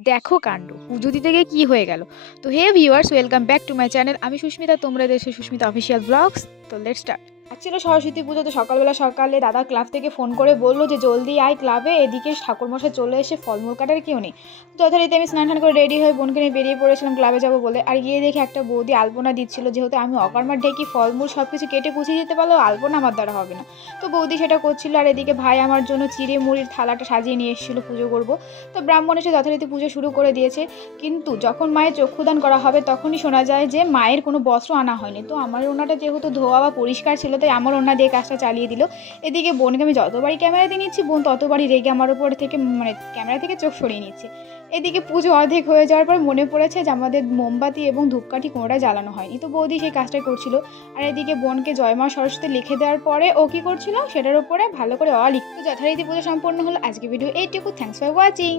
দেখো কাণ্ড! পুজো দিতে গিয়ে কি হয়ে গেল। তো হে viewers, welcome back to my channel. আমি সুস্মিতা, তোমরা দেখছো সুস্মিতা অফিসিয়াল ব্লগস। তো লেটস স্টার্ট। আজ ছিল সরস্বতী পুজো। তো সকালে দাদা ক্লাব থেকে ফোন করে বলল যে জলদি আয় ক্লাবে, এদিকে ঠাকুরমশাই চলে এসে ফলমূল কাটার কেউ নেই। যথারীতি আমি স্নান টান করে রেডি হয়ে বোনকে নিয়ে বেরিয়ে পড়েছিলাম ক্লাবে যাবো বলে। আর গিয়ে দেখি একটা বৌদি আলপনা দিচ্ছিল। যেহেতু আমি অকর্মার ঢেকি ফলমূল সব কিছু কেটে গুছিয়ে দিতে পারলেও আলপনা আমার দ্বারা হবে না। তো বৌদি সেটা করছিল, আর এদিকে ভাই আমার জন্য চিড়ে মুড়ির থালাটা সাজিয়ে নিয়ে এসেছিলো পুজো করব। তো ব্রাহ্মণ এসে যথারীতি পুজো শুরু করে দিয়েছে। কিন্তু যখন মায়ের চক্ষুদান করা হবে তখনই শোনা যায় যে মায়ের কোনো বস্ত্র আনা হয়নি। তো আমার ওনাটা যেহেতু ধোয়া বা পরিষ্কার ছিল, তাই আমার ওনা দিয়ে কাজটা চালিয়ে দিল। এদিকে বোনকে আমি যতবারই ক্যামেরা দিয়ে নিচ্ছি, বোন ততবারই রেগে আমার উপর থেকে ক্যামেরা থেকে চোখ সরিয়ে নিচ্ছে। এদিকে পুজো অর্ধেক হয়ে যাওয়ার পর মনে পড়েছে যে আমাদের মোমবাতি এবং ধূপকাঠি কোনোটাই জ্বালানো হয়নি। তো বৌদি সেই কাজটাই করছিল। আর এদিকে বোনকে জয় মা সরস্বতী লিখে দেওয়ার পরে ও কী করছিল, সেটার উপরে ভালো করে লিখতো। যথারীতি পুজো সম্পন্ন হলো। আজকে ভিডিও এইটুকু। Thanks for watching.